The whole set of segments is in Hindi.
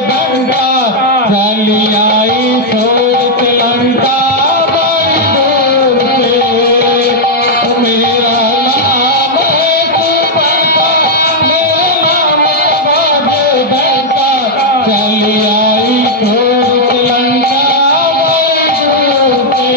गंगा चली आई सोच लंका बड़ी दूर से। मेरा नाम है सुपंका, मेरा नाम है गंगा चली आई सोच लंका बड़ी दूर से।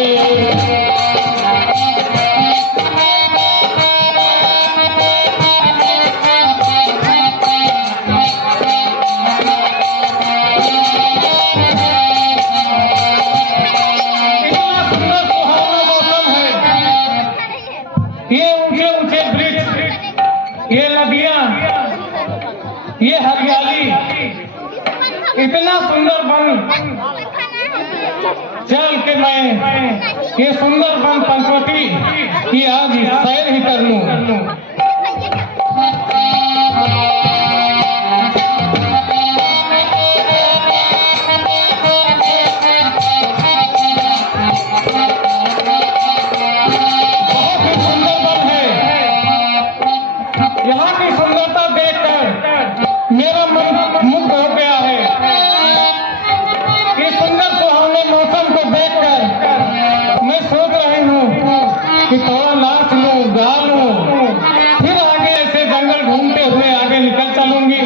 ये ऊंचे ऊंचे वृक्ष, ये नदियां, ये हरियाली, इतना सुंदर वन चल के मैं ये सुंदर वन पंचवटी की आज सैर ही कर लूं। यहाँ की सुंदरता देखकर मेरा मन मुग्ध हो गया है। इस सुंदर सुहावने मौसम को देखकर मैं सोच रही हूँ कि थोड़ा नाच लूं, गा लूं, फिर आगे ऐसे जंगल घूमते हुए आगे निकल चलूंगी।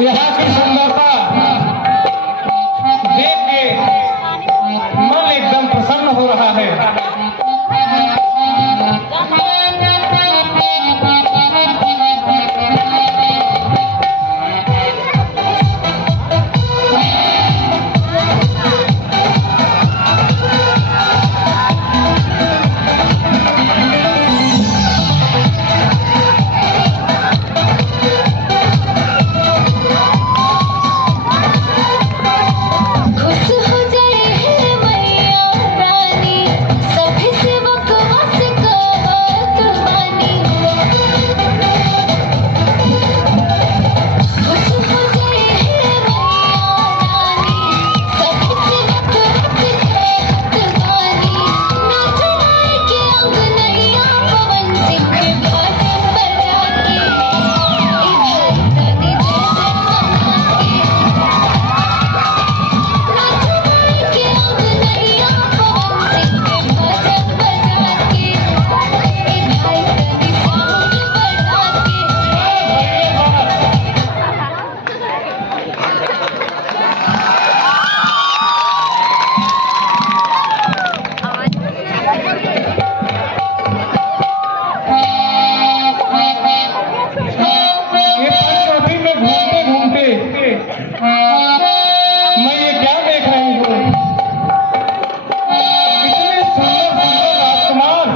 यहाँ की सुंदरता देख के मन एकदम प्रसन्न हो रहा है। मैं ये क्या देख रही हूँ, इतने सुंदर सुंदर राजकुमार,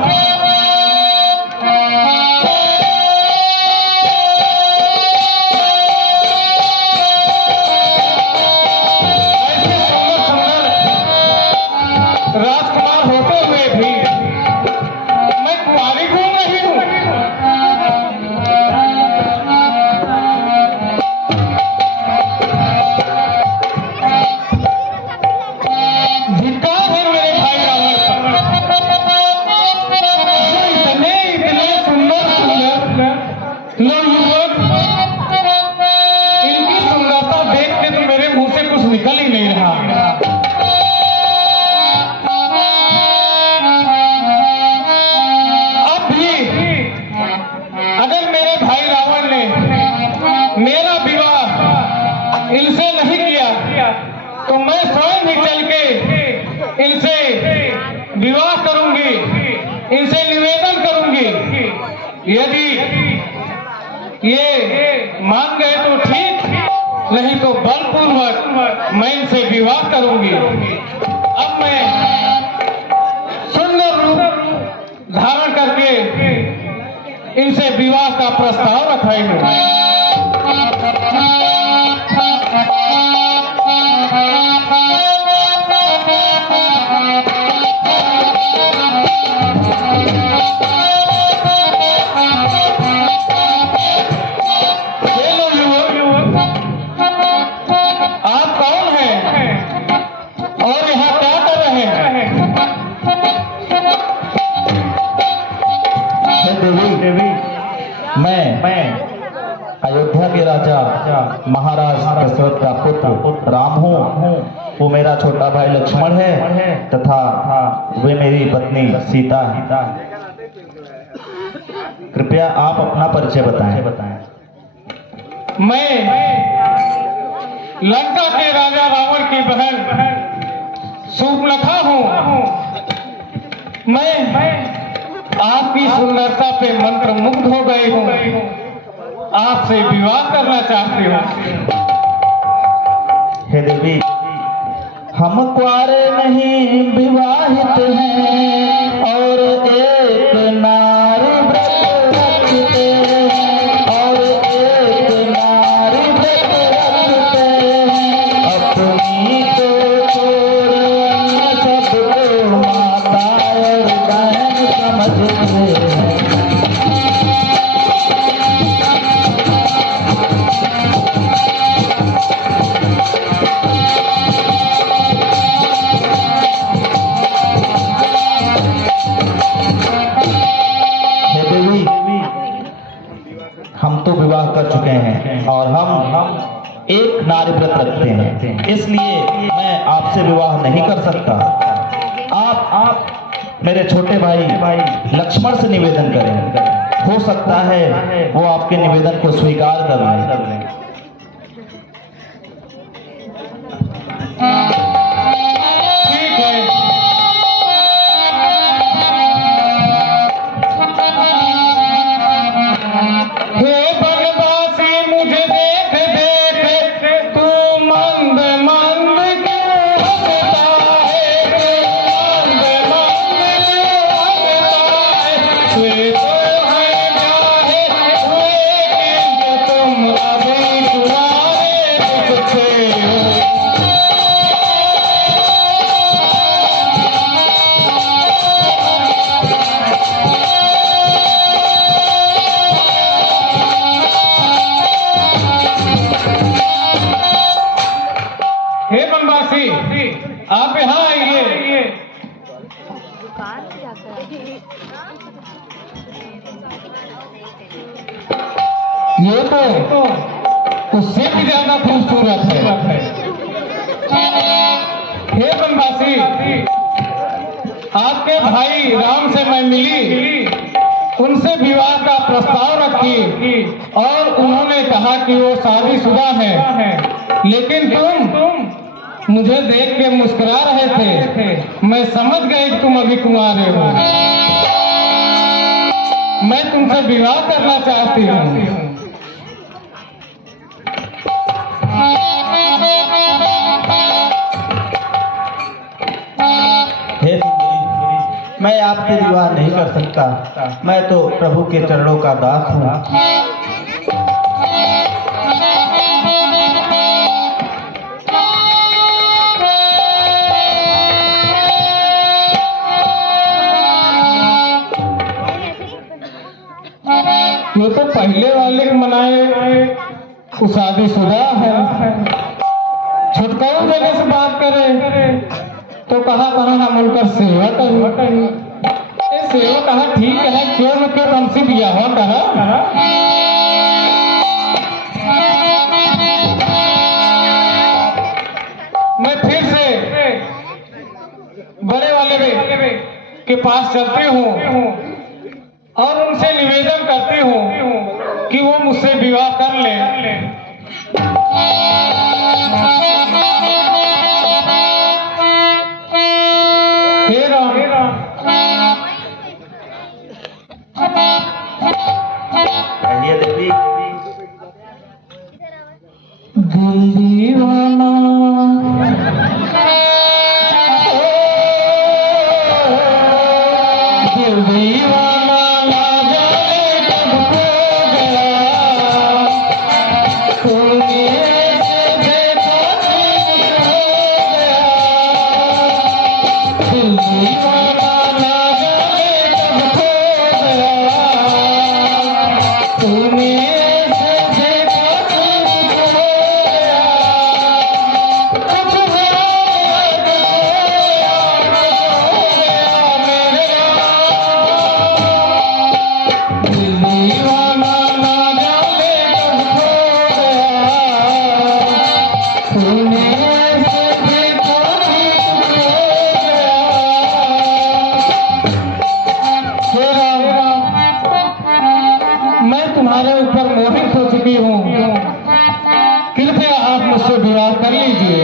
ऐसे सुंदर सुंदर राजकुमार होते हुए भी मैं कुंवारी घूम रही हूँ। धिक्कार है मेरे भाई ये मान गए तो ठीक, नहीं तो बलपूर्वक मैं इनसे विवाह करूंगी। अब मैं सुंदर रूप धारण करके इनसे विवाह का प्रस्ताव रखाई। मैं अयोध्या के राजा महाराज दशरथ का पुत्र राम हूँ। वो मेरा छोटा भाई लक्ष्मण है तथा वे मेरी पत्नी सीता है। कृपया आप अपना परिचय बताएं। मैं लंका के राजा रावण की बहन शूर्पणखा हूँ। मैं आपकी सुंदरता पे मंत्र मुग्ध हो गई हूँ। आपसे विवाह करना चाहती हूँ। हे देवी, हम कुआरे नहीं विवाहित हैं और एक नारी व्रत रखते हैं और एक नारी व्रत रखते हैं। अपनी तो छोड़ सबको माता और बहन समझते हैं। हम तो विवाह कर चुके हैं और हम एक नारी व्रत रखते हैं, इसलिए मैं आपसे विवाह नहीं कर सकता। आप मेरे छोटे भाई लक्ष्मण से निवेदन करें, हो सकता है वो आपके निवेदन को स्वीकार कर लें। आप यहाँ आइए। ये तो उससे भी ज्यादा खूबसूरत है। हे बनवासी, आपके भाई राम से मैं मिली, उनसे विवाह का प्रस्ताव रखी और उन्होंने कहा कि वो शादीशुदा है, लेकिन तुम मुझे देख के मुस्कुरा रहे थे। मैं समझ गई कि तुम अभी कुंवारे हो। मैं तुमसे विवाह करना चाहती हूँ। मैं आपसे विवाह नहीं कर सकता। मैं तो प्रभु के चरणों का दास हूँ। ये तो पहले वाले मनाए शादीशुदा है। छुटकाऊ जगह से बात करें तो कहा हम उनका सेवा करें। सेवा कहा ठीक है, क्यों न क्यों हमसे ब्याह कहा। मैं फिर से बड़े वाले के पास चलती हूँ और उनसे निवेदन करती हूँ कि वो मुझसे विवाह कर ले। हे राम, देवी, दिल दीवाना ना जाने कब खो गया, तूने ऐसे देखा ठीक हो गया। दिल दीवाना ना जाने कब खो गया, तूने ऐसे देखा ठीक हो गया। कुछ हुआ दिल दीवाना ना जाने कब खो गया, तूने ऐसे देखा ठीक हो गया। मैं तुम्हारे ऊपर मोहित हो चुकी हूँ, कृपया आप मुझसे विवाह कर लीजिए।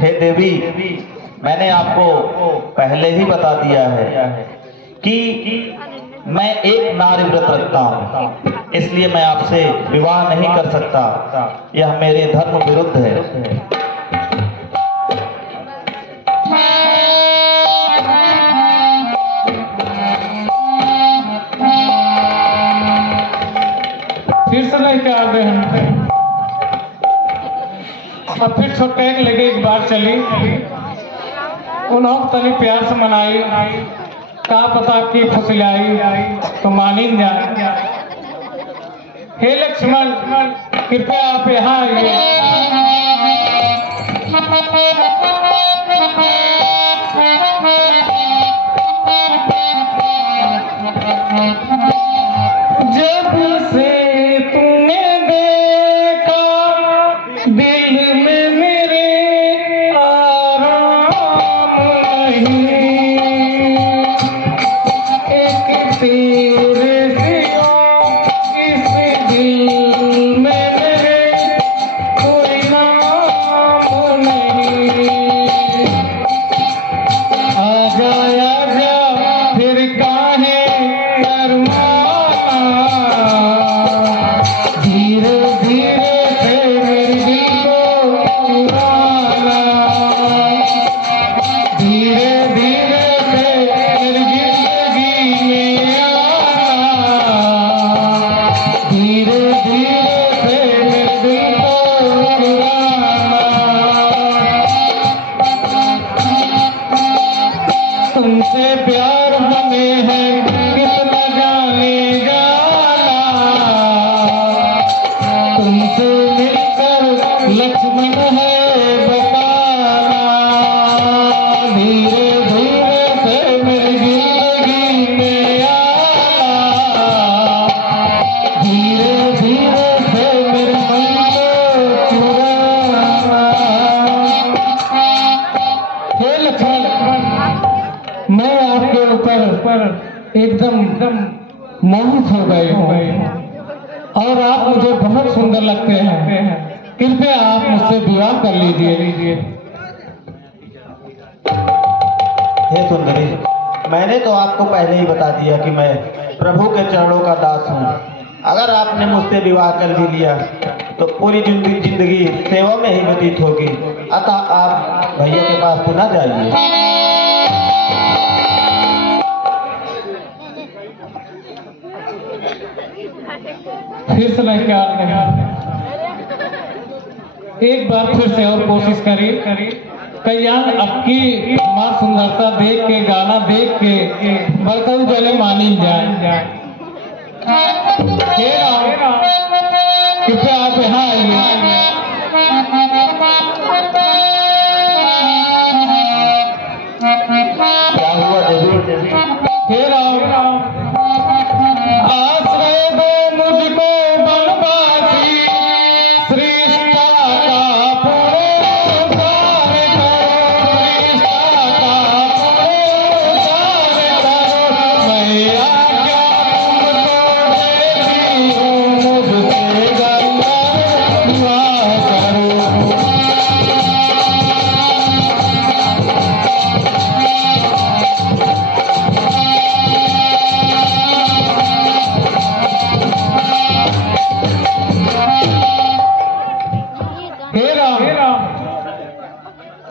हे देवी, मैंने आपको पहले ही बता दिया है कि मैं एक नारी व्रत रखता हूँ, इसलिए मैं आपसे विवाह नहीं कर सकता। यह मेरे धर्म विरुद्ध है। फिर से नहीं प्यार दे हमसे, और फिर छोटे लेके एक बार चली, उन्होंने तनी प्यार से मनाई, का पता की फसलाई तो मानी जाए। हे लक्ष्मण, कृपया आप यहाँ आइए। जब से तूने देखा दिल में मेरे आराम नहीं, एक तेरे सिवा इस दिल में मेरे कोई नाम नहीं। आजा आजा फिर काहे शर्माना, धीरे धीरे से मेरे दिल को चुराना, धीरे धीरे से मेरी जिंदगी में आना, धीरे धीरे से मेरे दिल को चुराना। तुमसे प्यार हमें है कितना जाने जाना, तुमसे मिलकर लक्ष्मण है बताना, धीरे धीरे से मेरी जिंदगी में आना, धीरे धीरे से मेरे मन को चुराना। हे लक्ष्मण, मैं आपके ऊपर एकदम मोहित हो गई हूँ, और आप मुझे बहुत सुंदर लगते हैं। कृपया आप मुझसे विवाह कर लीजिए। हे सुंदरी, मैंने तो आपको पहले ही बता दिया कि मैं प्रभु के चरणों का दास हूँ। अगर आपने मुझसे विवाह कर भी लिया तो पूरी जिंदगी सेवा में ही व्यतीत होगी। अतः आप भैया के पास पुनः जाइए। फिर से नहीं प्यार नहीं, एक बार फिर से और कोशिश करी। कल्याण आपकी माँ सुंदरता देख के, गाना देख के बर्तन गले मानी जाए। हे राम, कृपया आप यहाँ आइए। क्या हुआ देवी? हे राम, आश्रय दो मुझको बनवासी, सृष्टा का पुरोद्धार करो, सृष्टा का पुरोद्धार करो। मैं आज्ञा तुमको देती हूँ, मुझसे गंगा विवाह करो।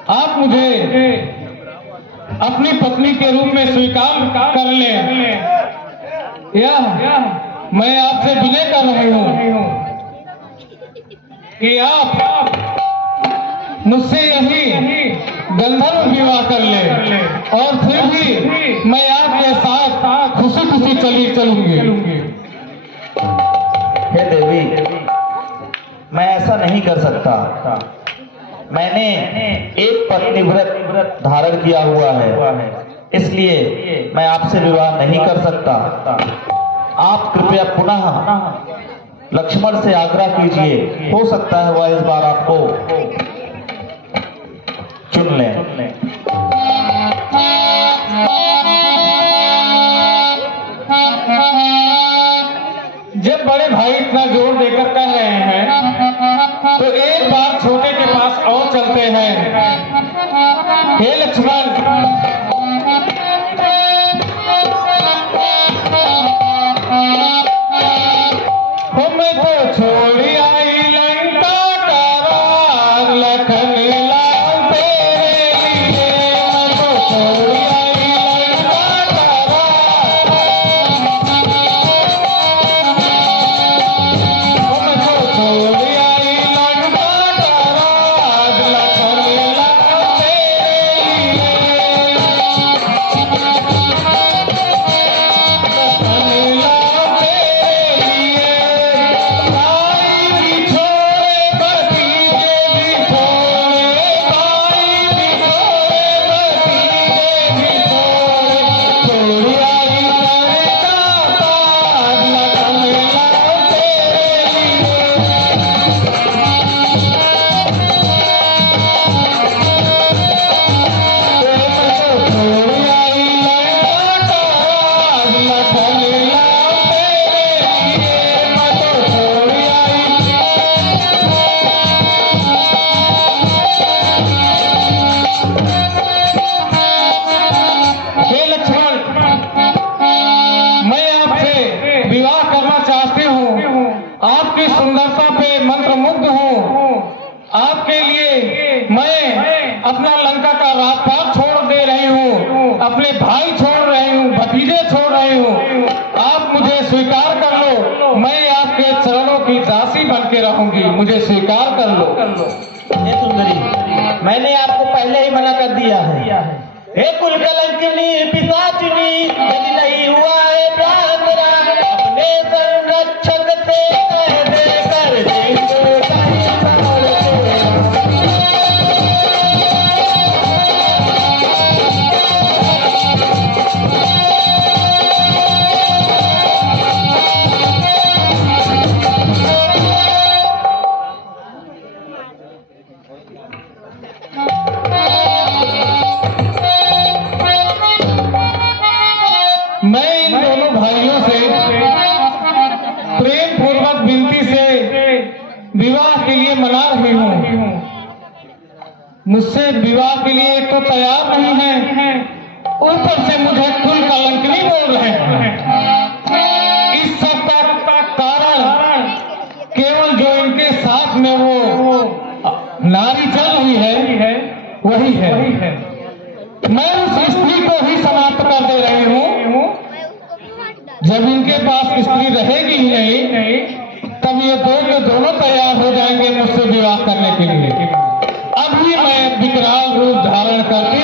आप मुझे अपनी पत्नी के रूप में स्वीकार कर ले। यह मैं आपसे विनय कर रही हूँ कि आप मुझसे यही गंधर्व विवाह कर ले और फिर भी मैं आपके साथ खुशी खुशी चलूंगी। हे देवी, मैं ऐसा नहीं कर सकता। मैंने एक पत्नी व्रत धारण किया हुआ है, इसलिए मैं आपसे विवाह नहीं कर सकता। आप कृपया पुनः लक्ष्मण से आग्रह कीजिए, हो सकता है वह इस बार आपको चुन लें। जब बड़े भाई इतना जोर देकर कह रहे हैं तो एक बार छोटे के पास और चलते हैं। हे लक्ष्मण, मैं तो छोड़ी आई लंका का राज, लखन लाल तेरे लिए। मैं तो छोड़ी आई लंका का राज, मैं तो छोड़ी आई लंका का राज, लखन लाल तेरे लिए। लखन लाल तेरे लिए। भाई भी छोड़े भतीजे भी छोड़े, भाई भी छोड़े भतीजे भी छोड़े, छोड़ी आई लंका ताज, लखन लाल तेरे लिए। मैं तो छोड़ी आई लंका ताज, लखन लाल तेरे लिए। मैं तो छोड़ी आई। हे लक्ष्मण, मैं आपसे विवाह करना चाहती हूँ। आपकी सुंदरता पे मंत्रमुग्ध हूँ। आपके लिए मैं अपना लंका का राजपाट छोड़ दे रही हूँ, अपने भाई छोड़ रही हूँ, भतीजे छोड़ रही हूँ। आप मुझे स्वीकार कर लो, मैं आपके चरणों की दासी बन के रहूंगी। मुझे स्वीकार कर लो। हे सुंदरी, मैंने आपको पहले ही मना कर दिया है। हे कुलकलंकिनी पिशाचिनी, यदि नहीं हुआ है प्यार मेरा, अपने संरक्षक से कह दे कर देंगे कहीं संभल के। मैं इन दोनों भाइयों से प्रेम पूर्वक विनती से विवाह के लिए मना रही हूँ। मुझसे विवाह के लिए एक तो तैयार नहीं है, ऊपर से मुझे कुल कलंकिनी बोल रहे हैं। इस सब का कारण केवल जो इनके साथ में वो नारी चल रही है वही है। मैं उस स्त्री को ही समाप्त कर दे रही हूँ। जब इनके पास स्त्री रहेगी ही नहीं, तब ये दो के दोनों तैयार हो जाएंगे मुझसे विवाह करने के लिए। अभी मैं विकराल रूप धारण करके